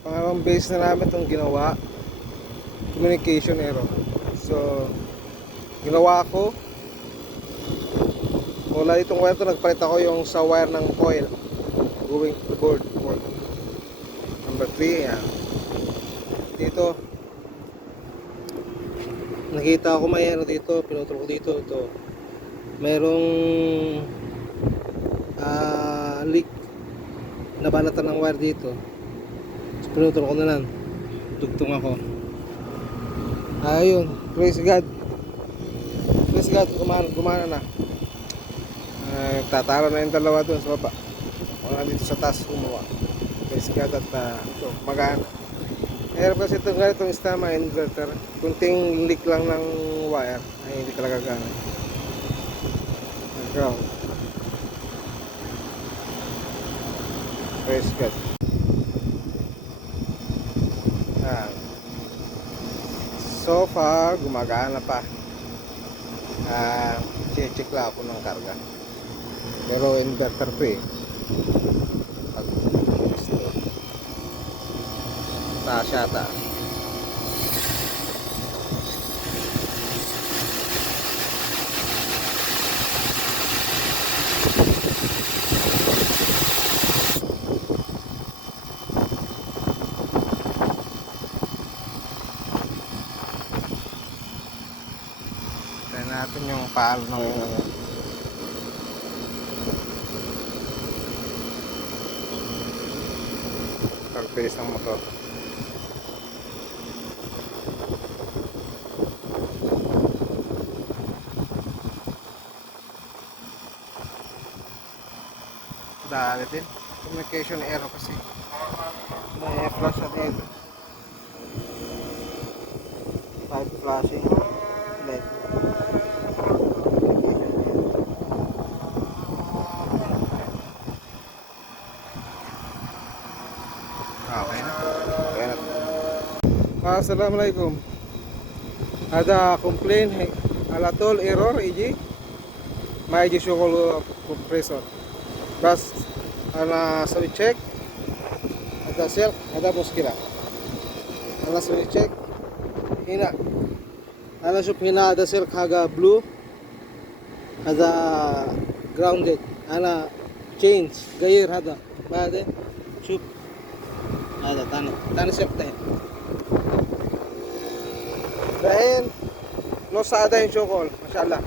Pangalawang base na namin itong ginawa. Communication error. So, ginawa ko. Mula ditong wire to, nagpalit ako yung sa wire ng coil going to board. Number 3, yan. Dito, nakita ko may ano dito, pinutol ko dito. Ito. Merong leak. Nabanatan ng wire dito. So, pinutol ko na lang. Dugtong ako. Ayun, praise God. Praise God, gumana na. Tatalo na yung dalawa dun sa baba. Mga dito sa taas gumawa. Praise God at ito, magana. Hirap kasi itong ganitong istama inverter. Kunting leak lang ng wire ay hindi talaga gana. Ground. Praise God. So far, gumagana pa. Check lang ako ng karga. Pero inverter ko eh. Pag taas yata. Try natin yung paalo ng pag-base ng motor. Dali din. Communication error kasi. May flash na dito. 5 flashing light. Okay na. Okay na. Assalamualaikum. Ada complaint alatol error iji. May iji syukol compressor. Bas ana sabi check. Ada sel, ada muskila. Ana sabi check. Hina. Ana shop hina ada sel kaga blue. Ada grounded. Ana change gair hada. Bade shop. Ada tani sep teh. Dahil no sa ada yung syukol, masyaallah.